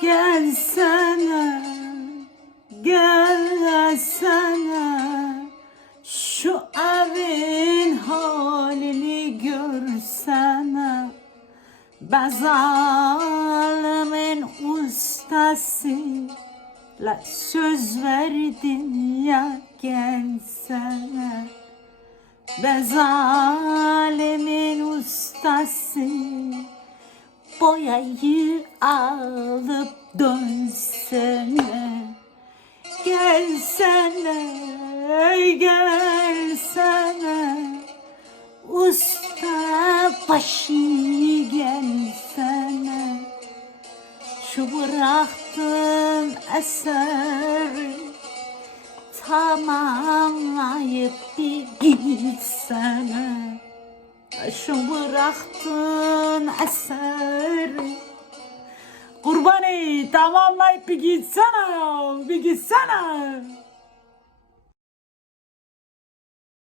Gelsene, gelsene Şu evin halini görsene. Ben zalimin ustası La söz verdin ya gelsene Ben zalimin ustası Boyayı alıp Gelsene, gelsene. Usta başı gelsene. Şu bıraktığın eseri Tamamlayıp bir gitsene. Şu bıraktığın eseri Tamamlayıp bir gitsene bir gitsene.